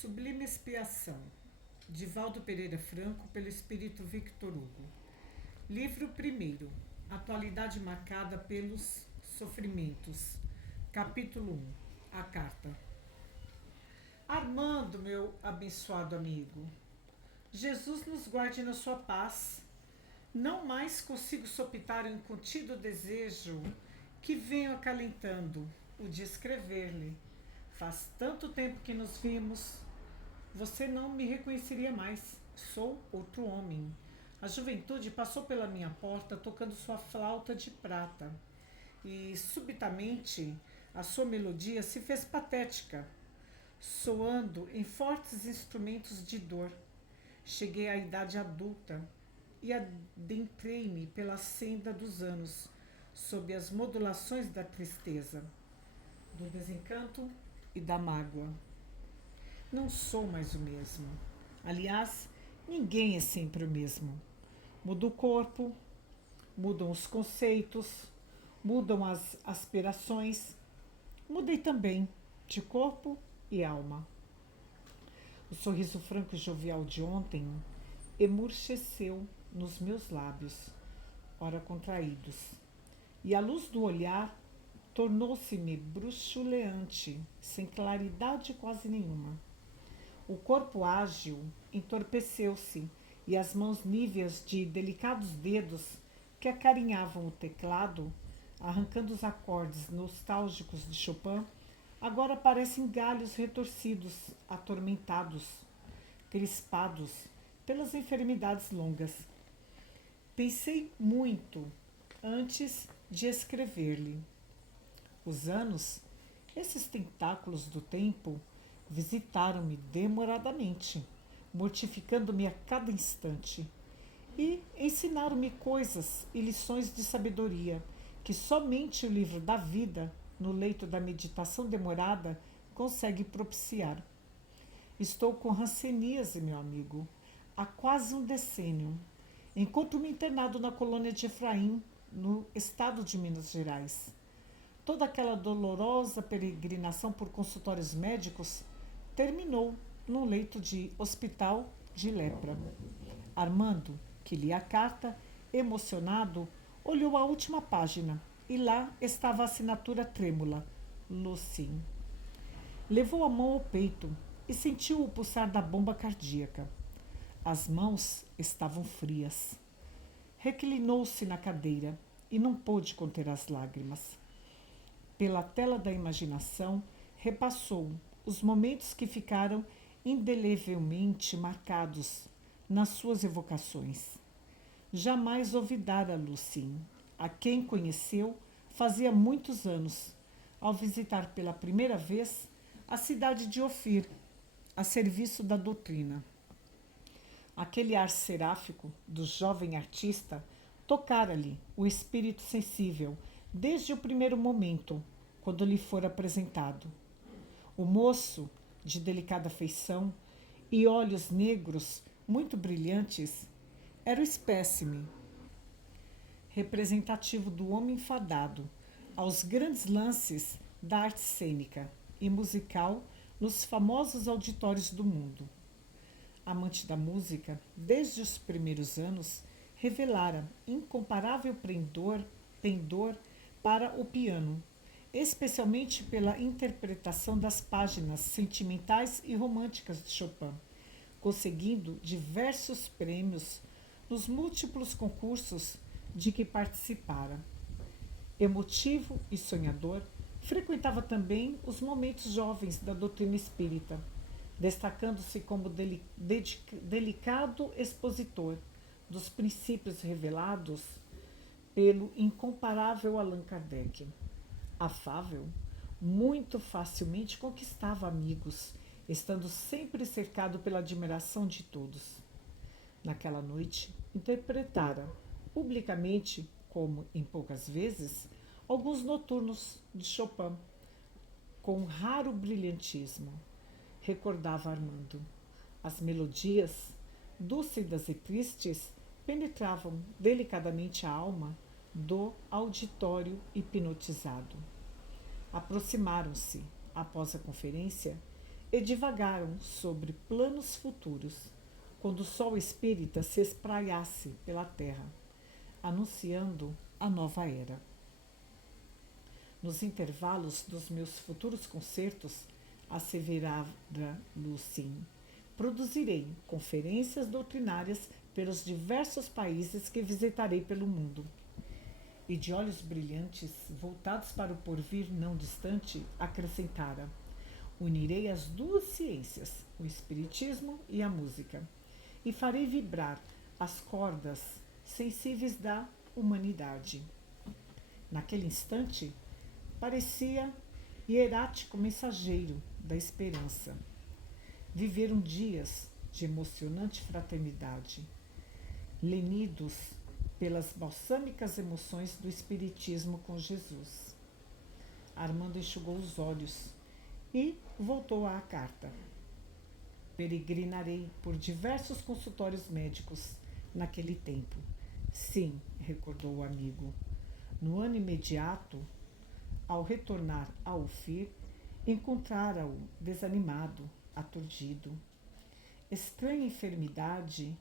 Sublime Expiação, de Valdo Pereira Franco, pelo espírito Victor Hugo. Livro 1º, Atualidade marcada pelos sofrimentos. Capítulo 1, a carta. Armando, meu abençoado amigo, Jesus nos guarde na sua paz. Não mais consigo sopitar um contido desejo que venho acalentando, o de escrever-lhe. Faz tanto tempo que nos vimos. Você não me reconheceria mais. Sou outro homem. A juventude passou pela minha porta tocando sua flauta de prata. E, subitamente, a sua melodia se fez patética, soando em fortes instrumentos de dor. Cheguei à idade adulta e adentrei-me pela senda dos anos, sob as modulações da tristeza, do desencanto e da mágoa. Não sou mais o mesmo. Aliás, ninguém é sempre o mesmo. Muda o corpo, mudam os conceitos, mudam as aspirações. Mudei também, de corpo e alma. O sorriso franco e jovial de ontem emurcheceu nos meus lábios, ora contraídos, e a luz do olhar tornou-se-me bruxuleante, sem claridade quase nenhuma. O corpo ágil entorpeceu-se e as mãos níveas de delicados dedos que acarinhavam o teclado, arrancando os acordes nostálgicos de Chopin, agora parecem galhos retorcidos, atormentados, crispados pelas enfermidades longas. Pensei muito antes de escrever-lhe. Os anos, esses tentáculos do tempo, visitaram-me demoradamente, mortificando-me a cada instante, e ensinaram-me coisas e lições de sabedoria que somente o livro da vida, no leito da meditação demorada, consegue propiciar. Estou com hanseníase, meu amigo, há quase um decênio. Encontro-me internado na colônia de Efraim, no estado de Minas Gerais. Toda aquela dolorosa peregrinação por consultórios médicos terminou num leito de hospital de lepra. Armando, que lia a carta, emocionado, olhou a última página e lá estava a assinatura trêmula: Lucien. Levou a mão ao peito e sentiu o pulsar da bomba cardíaca. As mãos estavam frias. Reclinou-se na cadeira e não pôde conter as lágrimas. Pela tela da imaginação, repassou os momentos que ficaram indelevelmente marcados nas suas evocações. Jamais olvidara Lucien, a quem conheceu fazia muitos anos, ao visitar pela primeira vez a cidade de Ofir, a serviço da doutrina. Aquele ar seráfico do jovem artista tocara-lhe o espírito sensível desde o primeiro momento, quando lhe fora apresentado. O moço, de delicada feição e olhos negros muito brilhantes, era o espécime representativo do homem fadado aos grandes lances da arte cênica e musical nos famosos auditórios do mundo. Amante da música, desde os primeiros anos, revelara incomparável pendor para o piano, especialmente pela interpretação das páginas sentimentais e românticas de Chopin, conseguindo diversos prêmios nos múltiplos concursos de que participara. Emotivo e sonhador, frequentava também os momentos jovens da doutrina espírita, destacando-se como delicado expositor dos princípios revelados pelo incomparável Allan Kardec. Afável, muito facilmente conquistava amigos, estando sempre cercado pela admiração de todos. Naquela noite, interpretara, publicamente, como em poucas vezes, alguns noturnos de Chopin, com raro brilhantismo. Recordava Armando. As melodias, dúlcidas e tristes, penetravam delicadamente a alma do auditório hipnotizado. Aproximaram-se, após a conferência, e divagaram sobre planos futuros, quando o sol espírita se espraiasse pela terra, anunciando a nova era. Nos intervalos dos meus futuros concertos, asseverara Lucien, produzirei conferências doutrinárias pelos diversos países que visitarei pelo mundo. E de olhos brilhantes, voltados para o porvir não distante, acrescentara: unirei as duas ciências, o espiritismo e a música, e farei vibrar as cordas sensíveis da humanidade. Naquele instante, parecia hierático mensageiro da esperança. Viveram dias de emocionante fraternidade, lenidos pelas balsâmicas emoções do espiritismo com Jesus. Armando enxugou os olhos e voltou à carta. Peregrinarei por diversos consultórios médicos naquele tempo. Sim, recordou o amigo. No ano imediato, ao retornar a Ufir, encontrara-o desanimado, aturdido. Estranha enfermidade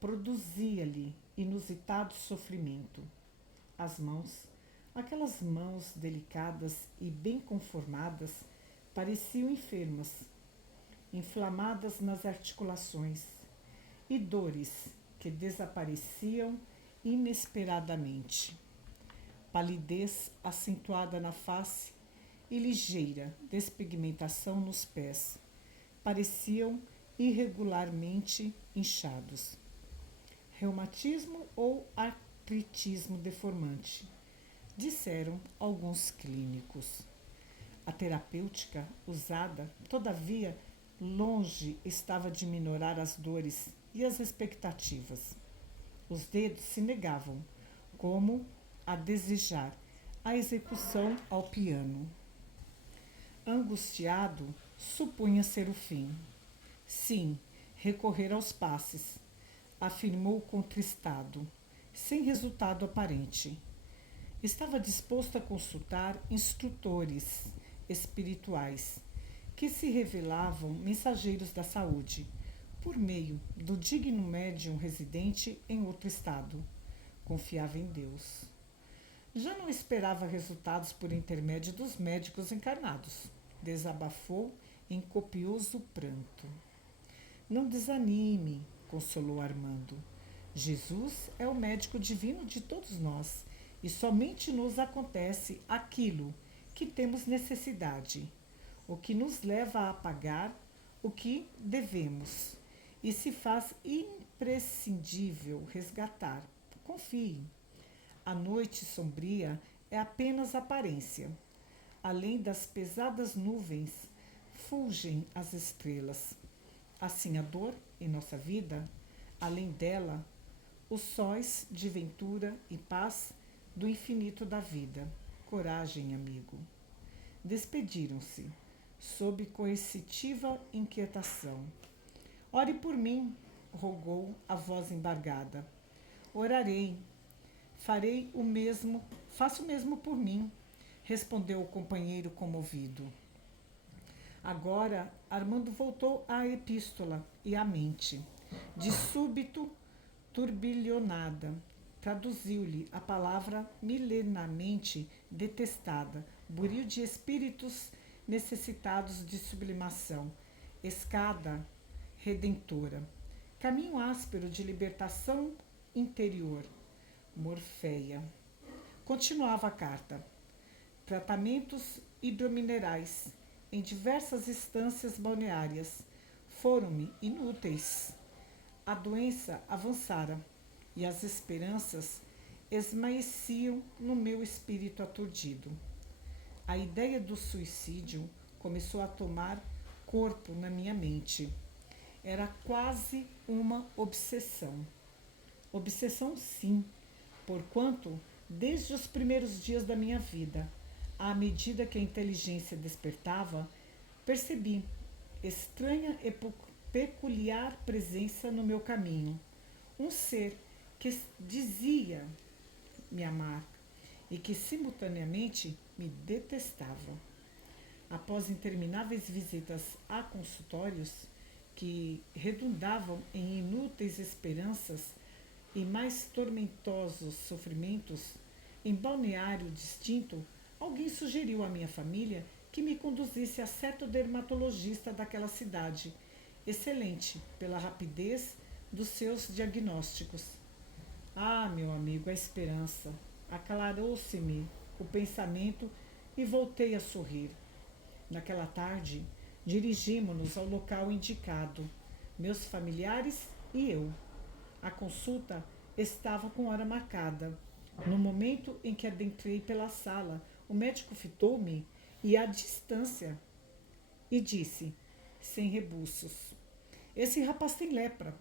produzia-lhe inusitado sofrimento. As mãos, aquelas mãos delicadas e bem conformadas, pareciam enfermas, inflamadas nas articulações, e dores que desapareciam inesperadamente. Palidez acentuada na face e ligeira despigmentação nos pés pareciam irregularmente inchados. Reumatismo ou artritismo deformante, disseram alguns clínicos. A terapêutica usada, todavia, longe estava de minorar as dores e as expectativas. Os dedos se negavam, como a desejar a execução ao piano. Angustiado, supunha ser o fim. Sim, recorrer aos passes, afirmou contristado, sem resultado aparente. Estava disposto a consultar instrutores espirituais, que se revelavam mensageiros da saúde, por meio do digno médium residente em outro estado. Confiava em Deus. Já não esperava resultados por intermédio dos médicos encarnados. Desabafou em copioso pranto. Não desanime, consolou Armando. Jesus é o médico divino de todos nós e somente nos acontece aquilo que temos necessidade, o que nos leva a pagar o que devemos e se faz imprescindível resgatar. Confie. A noite sombria é apenas aparência. Além das pesadas nuvens, fulgem as estrelas. Assim a dor em nossa vida, além dela, os sóis de ventura e paz do infinito da vida. Coragem, amigo. Despediram-se, sob coercitiva inquietação. Ore por mim, rogou a voz embargada. Orarei. Farei o mesmo, faça o mesmo por mim, respondeu o companheiro comovido. Agora, Armando voltou à epístola e à mente. De súbito, turbilhonada, traduziu-lhe a palavra milenarmente detestada, buril de espíritos necessitados de sublimação, escada redentora, caminho áspero de libertação interior, morfeia. Continuava a carta. Tratamentos hidrominerais em diversas estâncias balneárias foram-me inúteis. A doença avançara e as esperanças esmaeciam no meu espírito aturdido. A ideia do suicídio começou a tomar corpo na minha mente. Era quase uma obsessão. Obsessão, sim, porquanto, desde os primeiros dias da minha vida, à medida que a inteligência despertava, percebi estranha e peculiar presença no meu caminho. Um ser que dizia me amar e que simultaneamente me detestava. Após intermináveis visitas a consultórios que redundavam em inúteis esperanças e mais tormentosos sofrimentos, em balneário distinto, alguém sugeriu à minha família que me conduzisse a certo dermatologista daquela cidade, excelente pela rapidez dos seus diagnósticos. Ah, meu amigo, a esperança. Aclarou-se-me o pensamento e voltei a sorrir. Naquela tarde, dirigimo-nos ao local indicado, meus familiares e eu. A consulta estava com hora marcada. No momento em que adentrei pela sala, o médico fitou-me e à distância e disse, sem rebuços: Esse rapaz tem lepra.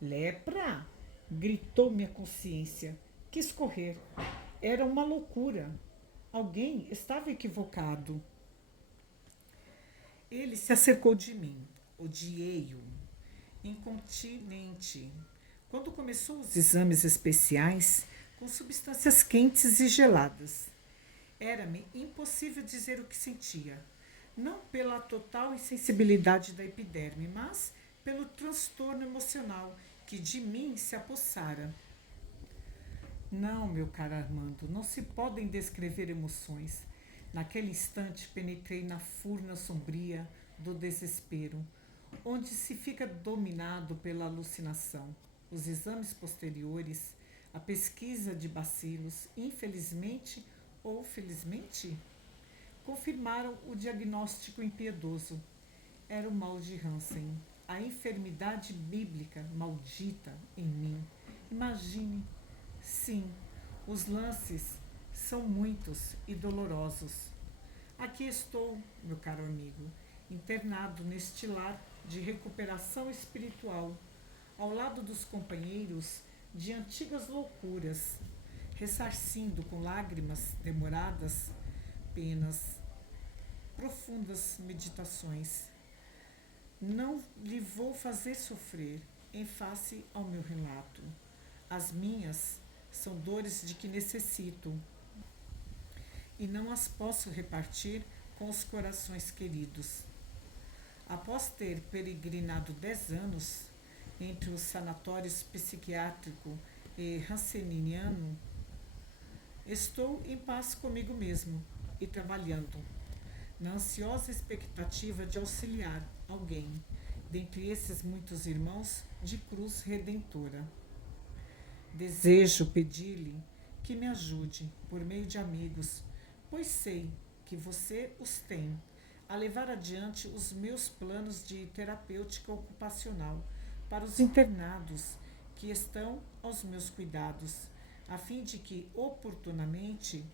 Lepra? Gritou minha consciência. Quis correr. Era uma loucura. Alguém estava equivocado. Ele se acercou de mim. Odiei-o. Incontinente. Quando começou os exames especiais, com substâncias quentes e geladas, era-me impossível dizer o que sentia. Não pela total insensibilidade da epiderme, mas pelo transtorno emocional que de mim se apossara. Não, meu caro Armando, não se podem descrever emoções. Naquele instante penetrei na furna sombria do desespero, onde se fica dominado pela alucinação. Os exames posteriores, a pesquisa de bacilos, infelizmente ou felizmente, confirmaram o diagnóstico impiedoso. Era o mal de Hansen, a enfermidade bíblica maldita em mim. Imagine. Sim, os lances são muitos e dolorosos. Aqui estou, meu caro amigo, internado neste lar de recuperação espiritual, ao lado dos companheiros de antigas loucuras, ressarcindo com lágrimas demoradas, penas, profundas meditações. Não lhe vou fazer sofrer em face ao meu relato. As minhas são dores de que necessito e não as posso repartir com os corações queridos. Após ter peregrinado 10 anos entre o sanatório psiquiátrico e hanseniniano, estou em paz comigo mesmo e trabalhando, na ansiosa expectativa de auxiliar alguém, dentre esses muitos irmãos de cruz redentora. Desejo pedir-lhe que me ajude, por meio de amigos, pois sei que você os tem, a levar adiante os meus planos de terapêutica ocupacional para os internados que estão aos meus cuidados, a fim de que, oportunamente,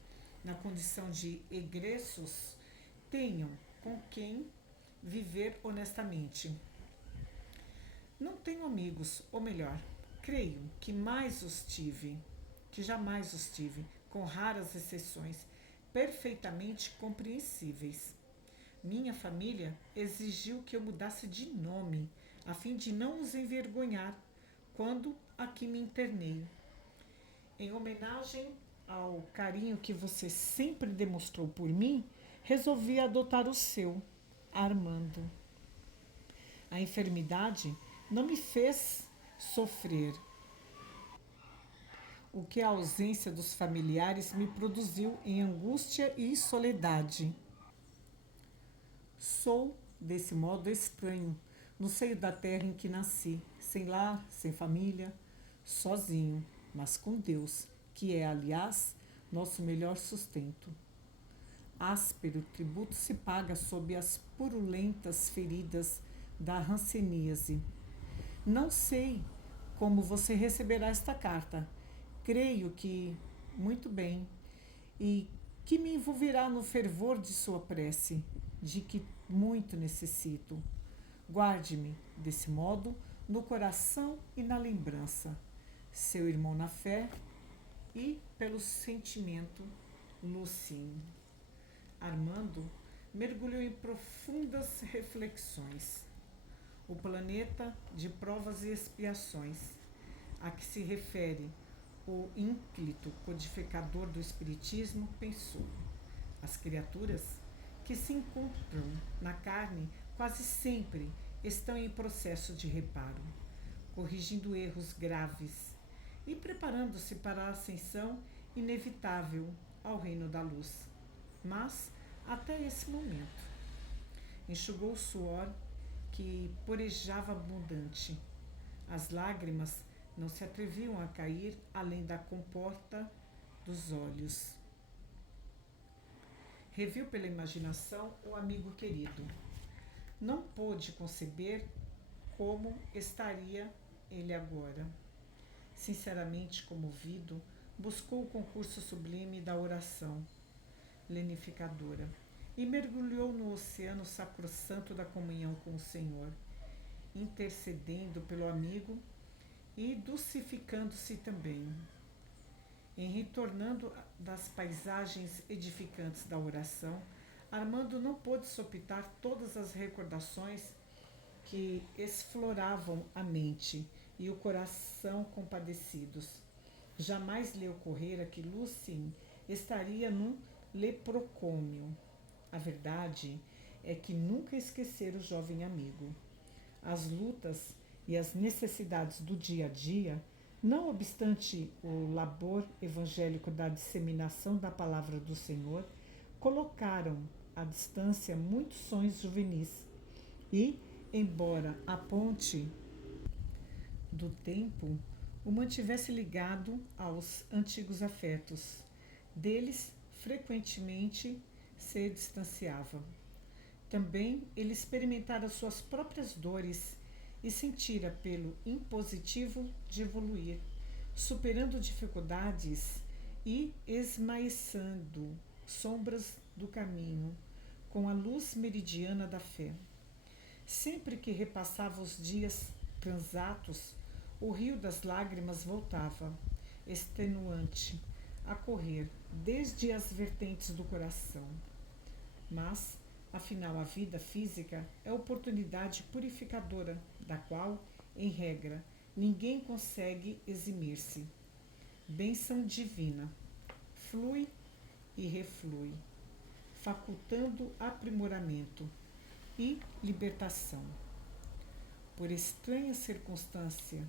na condição de egressos, tenham com quem viver honestamente. Não tenho amigos, ou melhor, creio que jamais os tive, com raras exceções, perfeitamente compreensíveis. Minha família exigiu que eu mudasse de nome, a fim de não os envergonhar quando aqui me internei. Em homenagem ao carinho que você sempre demonstrou por mim, resolvi adotar o seu, Armando. A enfermidade não me fez sofrer o que a ausência dos familiares me produziu em angústia e soledade. Sou, desse modo, estranho, no seio da terra em que nasci, sem lar, sem família, sozinho, mas com Deus, que é, aliás, nosso melhor sustento. Áspero tributo se paga sob as purulentas feridas da hanseníase. Não sei como você receberá esta carta. Creio que muito bem e que me envolverá no fervor de sua prece, de que muito necessito. Guarde-me, desse modo, no coração e na lembrança. Seu irmão na fé e pelo sentimento, Lucien. Armando mergulhou em profundas reflexões. O planeta de provas e expiações, a que se refere o ínclito codificador do Espiritismo, pensou: as criaturas que se encontram na carne quase sempre estão em processo de reparo, corrigindo erros graves e preparando-se para a ascensão inevitável ao reino da luz. Mas, até esse momento, enxugou o suor que porejava abundante. As lágrimas não se atreviam a cair além da comporta dos olhos. Reviu pela imaginação o amigo querido. Não pôde conceber como estaria ele agora. Sinceramente comovido, buscou o concurso sublime da oração lenificadora e mergulhou no oceano sacrossanto da comunhão com o Senhor, intercedendo pelo amigo e dulcificando-se também. Em retornando das paisagens edificantes da oração, Armando não pôde sopitar todas as recordações que esfloravam a mente e o coração compadecidos. Jamais lhe ocorrera que Lucien estaria num leprocômio. A verdade é que nunca esquecera o jovem amigo. As lutas e as necessidades do dia a dia, não obstante o labor evangélico da disseminação da palavra do Senhor, colocaram à distância muitos sonhos juvenis e, embora a ponte do tempo o mantivesse ligado aos antigos afetos, deles frequentemente se distanciava. Também ele experimentara suas próprias dores e sentira pelo impositivo de evoluir, superando dificuldades e esmaeçando sombras do caminho com a luz meridiana da fé. Sempre que repassava os dias transatos, o rio das lágrimas voltava, extenuante, a correr desde as vertentes do coração. Mas, afinal, a vida física é oportunidade purificadora, da qual, em regra, ninguém consegue eximir-se. Bênção divina, flui e reflui, facultando aprimoramento e libertação. Por estranha circunstância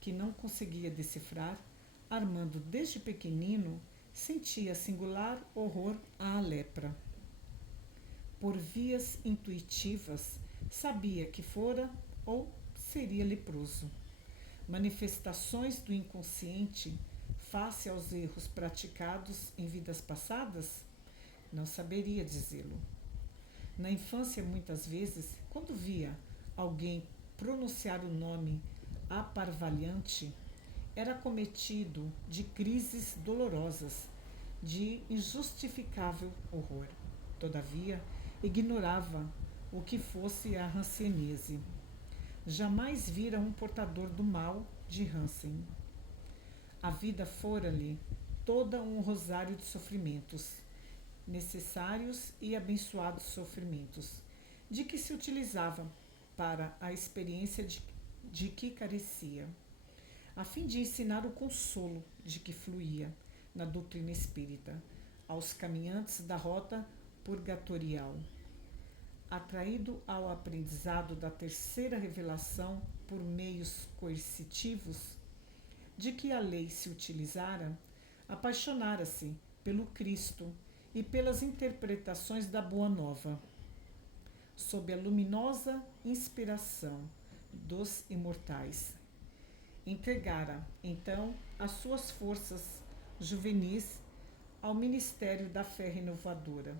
que não conseguia decifrar, Armando, desde pequenino, sentia singular horror à lepra. Por vias intuitivas, sabia que fora ou seria leproso. Manifestações do inconsciente face aos erros praticados em vidas passadas? Não saberia dizê-lo. Na infância, muitas vezes, quando via alguém pronunciar o nome aparvalhante, era cometido de crises dolorosas, de injustificável horror. Todavia, ignorava o que fosse a hanseníase. Jamais vira um portador do mal de Hansen. A vida fora-lhe toda um rosário de sofrimentos, necessários e abençoados sofrimentos, de que se utilizava para a experiência de que carecia, a fim de ensinar o consolo de que fluía na doutrina espírita aos caminhantes da rota purgatorial. Atraído ao aprendizado da terceira revelação por meios coercitivos, de que a lei se utilizara, apaixonara-se pelo Cristo e pelas interpretações da Boa Nova. Sob a luminosa inspiração dos imortais, entregara, então, as suas forças juvenis ao ministério da fé renovadora.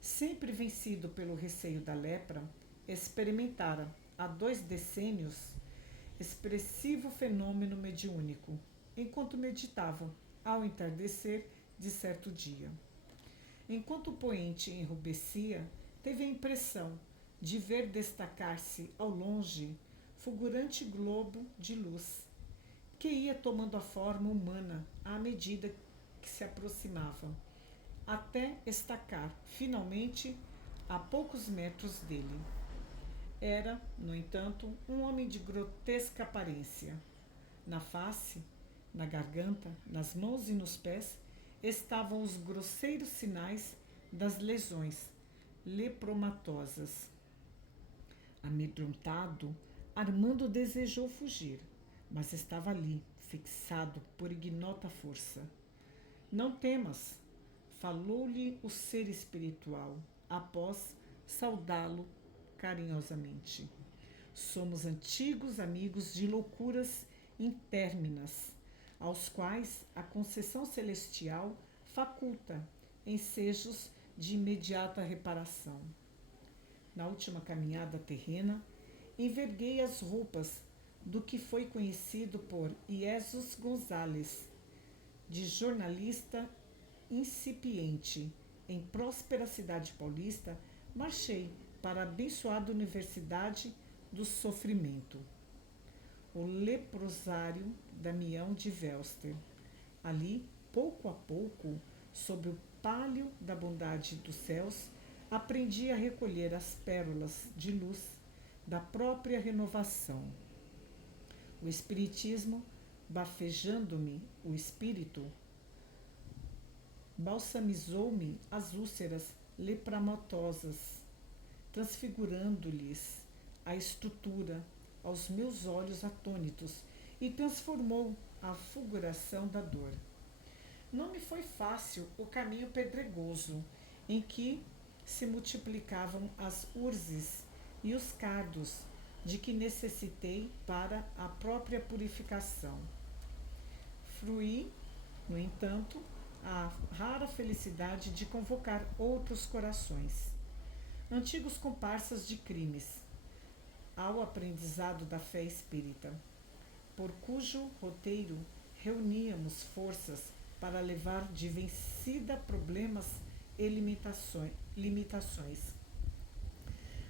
Sempre vencido pelo receio da lepra, experimentara, há 2 decênios, expressivo fenômeno mediúnico, enquanto meditava, ao entardecer de certo dia. Enquanto o poente enrubescia, teve a impressão de ver destacar-se ao longe fulgurante globo de luz, que ia tomando a forma humana à medida que se aproximava, até estacar, finalmente, a poucos metros dele. Era, no entanto, um homem de grotesca aparência. Na face, na garganta, nas mãos e nos pés estavam os grosseiros sinais das lesões, lepromatosas. Amedrontado, Armando desejou fugir, mas estava ali, fixado por ignota força. Não temas, falou-lhe o ser espiritual, após saudá-lo carinhosamente. Somos antigos amigos de loucuras intérminas, aos quais a concessão celestial faculta ensejos de imediata reparação. Na última caminhada terrena, enverguei as roupas do que foi conhecido por Iesus Gonzalez, de jornalista incipiente em próspera cidade paulista, marchei para a abençoada Universidade do Sofrimento, o leprosário Damião de Velster. Ali, pouco a pouco, sob o pálio da bondade dos céus, aprendi a recolher as pérolas de luz da própria renovação. O Espiritismo, bafejando-me o espírito, balsamizou-me as úlceras lepramatosas, transfigurando-lhes a estrutura aos meus olhos atônitos e transformou a fulguração da dor. Não me foi fácil o caminho pedregoso em que se multiplicavam as urzes e os cardos de que necessitei para a própria purificação. Fruí, no entanto, a rara felicidade de convocar outros corações, antigos comparsas de crimes, ao aprendizado da fé espírita, por cujo roteiro reuníamos forças para levar de vencida problemas e limitações.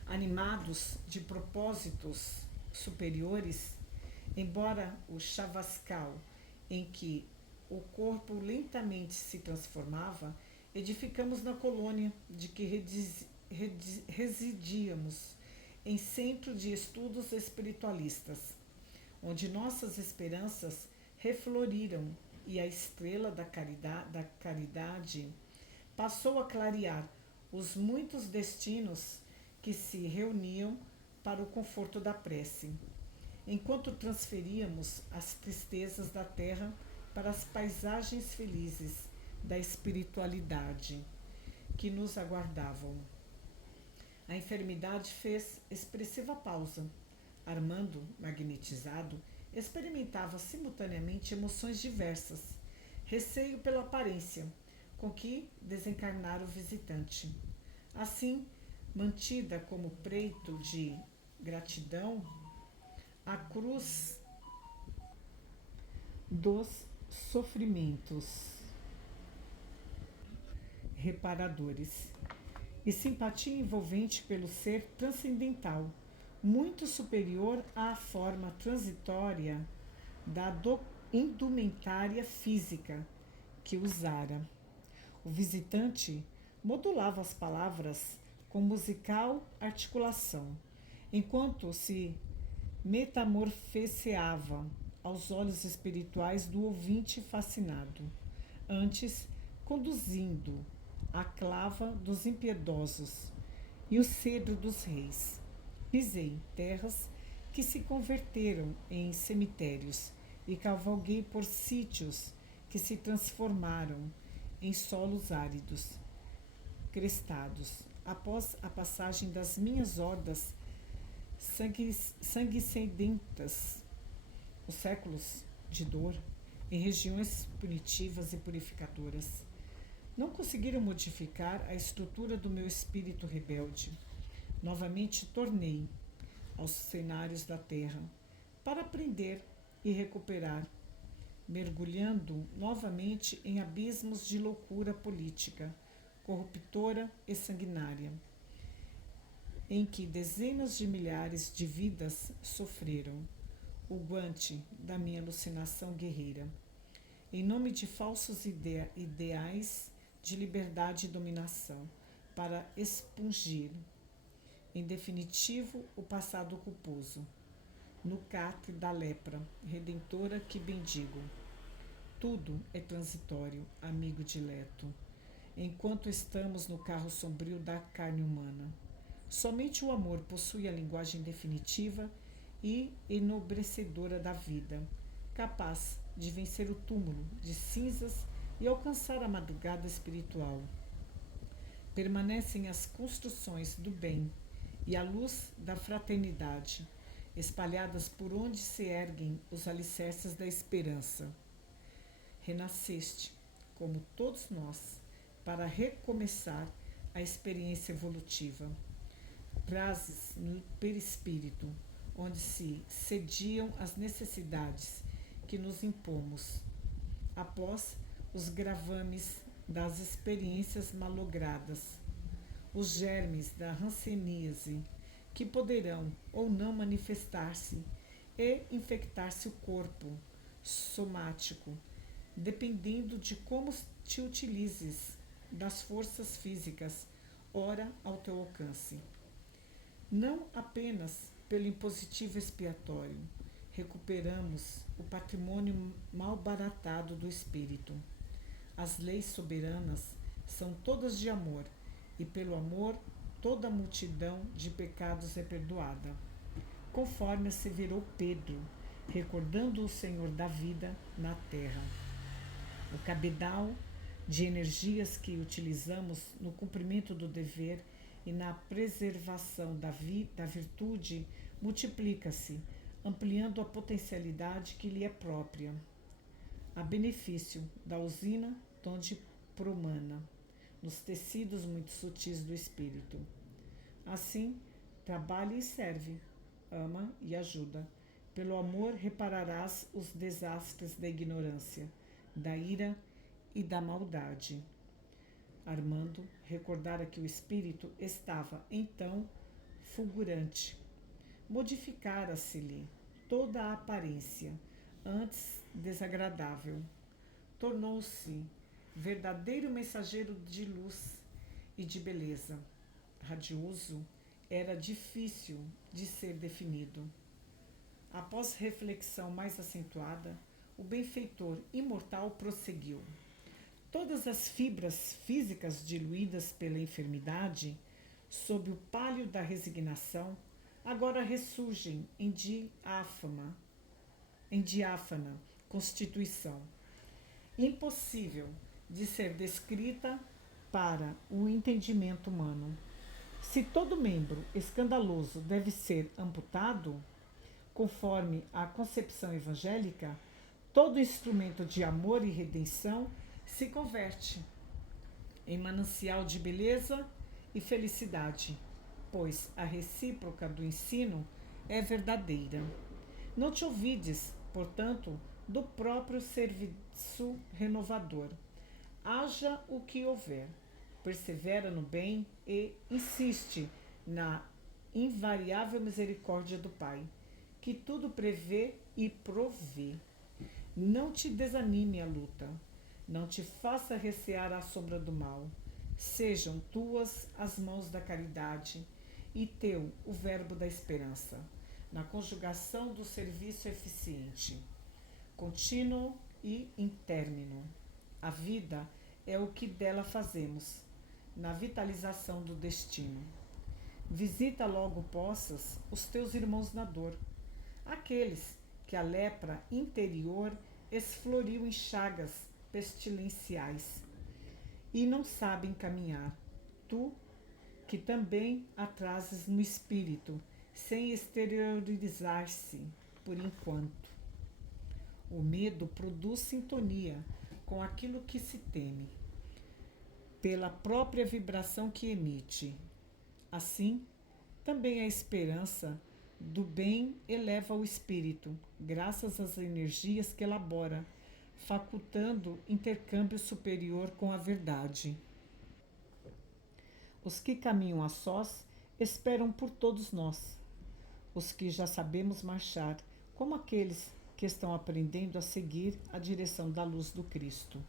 Animados de propósitos superiores, embora o chavascal em que o corpo lentamente se transformava, edificamos na colônia de que residíamos, em centro de estudos espiritualistas, onde nossas esperanças refloriram e a estrela da caridade passou a clarear os muitos destinos que se reuniam para o conforto da prece, enquanto transferíamos as tristezas da terra para as paisagens felizes da espiritualidade que nos aguardavam. A enfermidade fez expressiva pausa. Armando, magnetizado, experimentava simultaneamente emoções diversas. Receio pela aparência com que desencarnara o visitante. Assim, mantida como preito de gratidão, a cruz dos sofrimentos reparadores e simpatia envolvente pelo ser transcendental, muito superior à forma transitória da indumentária física que usara. O visitante modulava as palavras com musical articulação, enquanto se metamorfoseava aos olhos espirituais do ouvinte fascinado, antes conduzindo a clava dos impiedosos e o cedro dos reis. Pisei terras que se converteram em cemitérios e cavalguei por sítios que se transformaram em solos áridos, crestados, após a passagem das minhas hordas sanguessedentas, os séculos de dor, em regiões punitivas e purificadoras, não conseguiram modificar a estrutura do meu espírito rebelde. Novamente tornei aos cenários da terra para aprender e recuperar, mergulhando novamente em abismos de loucura política, corruptora e sanguinária, em que dezenas de milhares de vidas sofreram o guante da minha alucinação guerreira, em nome de falsos ideais de liberdade e dominação, para expungir, em definitivo, o passado culposo, no catre da lepra redentora que bendigo. Tudo é transitório, amigo dileto. enquanto estamos no carro sombrio da carne humana. Somente o amor possui a linguagem definitiva e enobrecedora da vida, capaz de vencer o túmulo de cinzas e alcançar a madrugada espiritual. Permanecem as construções do bem e a luz da fraternidade, espalhadas por onde se erguem os alicerces da esperança. Renasceste, como todos nós, para recomeçar a experiência evolutiva. Prazes no perispírito, onde se sediam as necessidades que nos impomos, após os gravames das experiências malogradas, os germes da ranceníase, que poderão ou não manifestar-se e infectar-se o corpo somático, dependendo de como te utilizes das forças físicas, ora ao teu alcance. Não apenas pelo impositivo expiatório recuperamos o patrimônio malbaratado do espírito. As leis soberanas são todas de amor, e pelo amor toda a multidão de pecados é perdoada. Conforme asseverou Pedro, recordando o Senhor da vida na terra. O cabedal de energias que utilizamos no cumprimento do dever e na preservação da virtude multiplica-se, ampliando a potencialidade que lhe é própria, a benefício da usina donde promana, nos tecidos muito sutis do espírito. Assim, trabalha e serve, ama e ajuda. Pelo amor repararás os desastres da ignorância, da ira e da maldade. Armando recordara que o espírito estava, então, fulgurante. Modificara-se-lhe toda a aparência, antes desagradável. Tornou-se verdadeiro mensageiro de luz e de beleza. Radioso, era difícil de ser definido. Após reflexão mais acentuada, o benfeitor imortal prosseguiu. Todas as fibras físicas diluídas pela enfermidade, sob o pálio da resignação, agora ressurgem em diáfana constituição, impossível de ser descrita para o entendimento humano. Se todo membro escandaloso deve ser amputado, conforme a concepção evangélica, todo instrumento de amor e redenção se converte em manancial de beleza e felicidade, pois a recíproca do ensino é verdadeira. Não te ouvides, portanto, do próprio serviço renovador. Haja o que houver, persevera no bem e insiste na invariável misericórdia do Pai, que tudo prevê e provê. Não te desanime a luta, não te faça recear a sombra do mal. Sejam tuas as mãos da caridade e teu o verbo da esperança, na conjugação do serviço eficiente, contínuo e intérmino. A vida é o que dela fazemos, na vitalização do destino. Visita logo possas os teus irmãos na dor, aqueles que a lepra interior esfloriu em chagas pestilenciais e não sabem caminhar. Tu, que também atrases no espírito, sem exteriorizar-se por enquanto. O medo produz sintonia com aquilo que se teme, pela própria vibração que emite. Assim, também a esperança do bem eleva o espírito, graças às energias que elabora, facultando intercâmbio superior com a verdade. Os que caminham a sós esperam por todos nós. Os que já sabemos marchar, como aqueles que estão aprendendo a seguir a direção da luz do Cristo.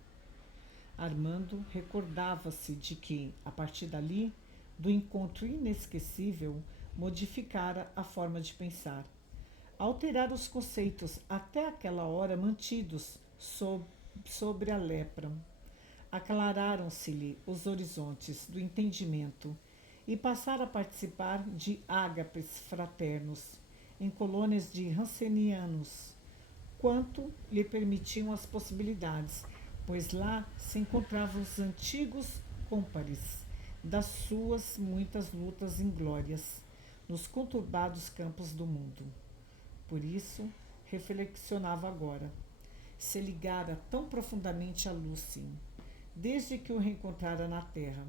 Armando recordava-se de que, a partir dali, do encontro inesquecível, modificara a forma de pensar, alterar os conceitos até aquela hora mantidos sobre a lepra. Aclararam-se-lhe os horizontes do entendimento e passara a participar de ágapes fraternos em colônias de rancenianos, quanto lhe permitiam as possibilidades, pois lá se encontravam os antigos cômpares das suas muitas lutas inglórias nos conturbados campos do mundo. Por isso, reflexionava agora. Se ligara tão profundamente a Lucien, desde que o reencontrara na terra,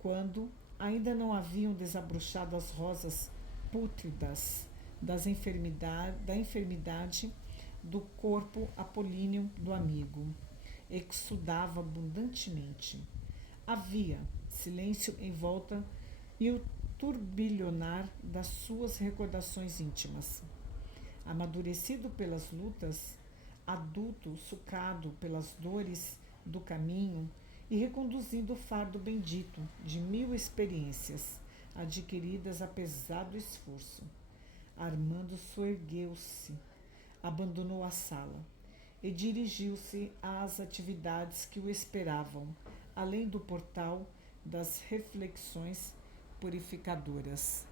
quando ainda não haviam desabrochado as rosas pútridas da enfermidade do corpo apolíneo do amigo. Exudava abundantemente. Havia silêncio em volta e o turbilhonar das suas recordações íntimas. Amadurecido pelas lutas, adulto sucado pelas dores do caminho e reconduzindo o fardo bendito de 1000 experiências adquiridas a pesado esforço. Armando soergueu-se, abandonou a sala e dirigiu-se às atividades que o esperavam, além do portal das reflexões purificadoras.